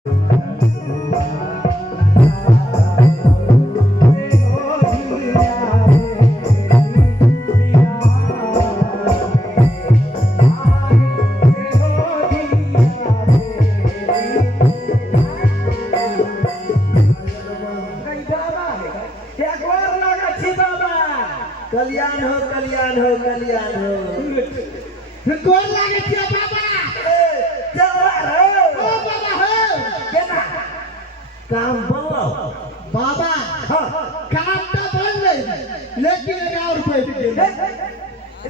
कल्याण हो कल्याण हो कल्याण हो गोर लागे छियो बाबा जवार हो ओ बाबा हो केना काम बोलो बाबा हां काम तो बन गई लेकिन 1000 रुपए दे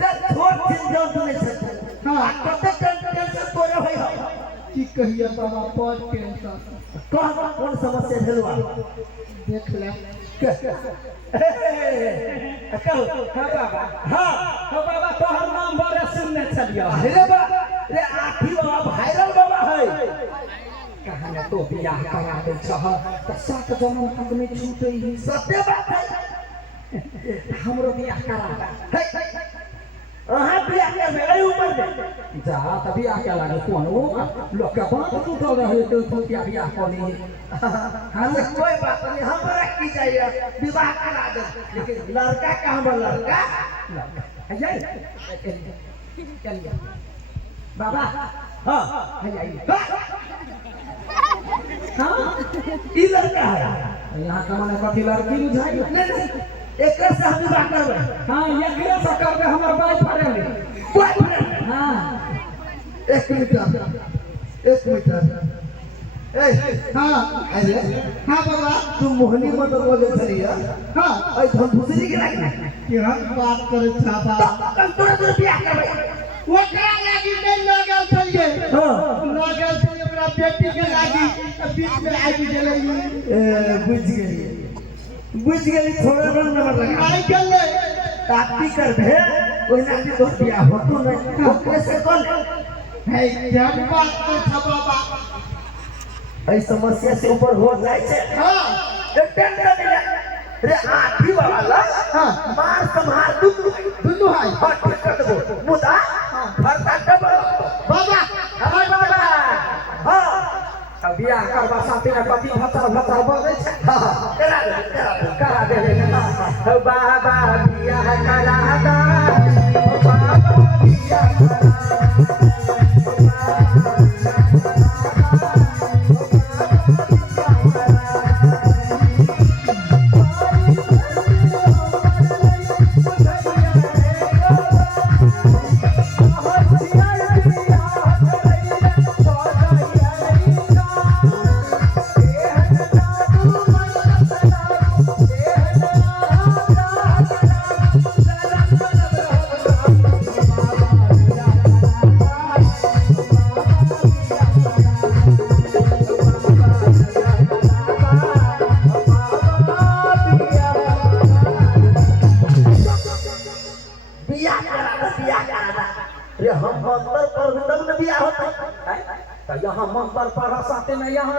रे छोट दिन जाओ तू नहीं सकता हां कते टेंशन तोरे होई हो की कहिए बाबा बहुत टेंशन कह कौन समस्या भेलवा देख ले कहो हां बाबा हां हो बाबा तोहर नाम बड़े सुनने चलियो अरे बाबा रे आखी बाबा वायरल बाबा है कहां ने तो बियाह करा दे छह त 7 जन्म तक में छूटे ही सत्य बात है हमरो बियाह करा है अहां बियाह के मेरे ऊपर दे जा त बियाह के लागे कोनो लोग के बात टूटल रहे तो बियाह कोनी हां कोई बात नहीं हमरा की चाहिए विवाह करा दे लेकिन लड़का का हम लड़का चलिए बाबा हां हां ई लड़का है यहाँ का माने कथी लड़की बुझाई नहीं एक से हम विवाह करबे हां एकरे से करबे हमर बाई फरेली बॉयफ्रेंड हां एक मिनट ए हां अरे हां बाबा तू मोहनी मत बोले छलिया हां ए धन भुसरी के लागी कि हम बात करे छा बाबा कल तोरा बियाह करबे ओकरा लागी नहीं लगल छलिए हां लगल छलिए हमरा बेटी के लागी बीच में आबि गेलै बुझ गेली थोड़ा रंग नंबर लगा आई गेलै ताती कर भे ओइ नाती तो बियाह होतो नहीं ओकरे से कल है जब बात करे छा बाबा ऐ समस्या से ऊपर हो जाए छे हां एक टेंशन मिले रे आठी वाला हां मार संभाल दुनु है हां ठीक कर देबो मुदा भरता डबल बाबा हां बाबा हां अब बियाह करबा साथी ने कथी भतर बोलै छै करा दे बाबा बियाह करा दा बाबा बियाह करा रे हम मंत्र पर तब न बियाह होता तो यहाँ मंत्र पढ़ा साथे में यहाँ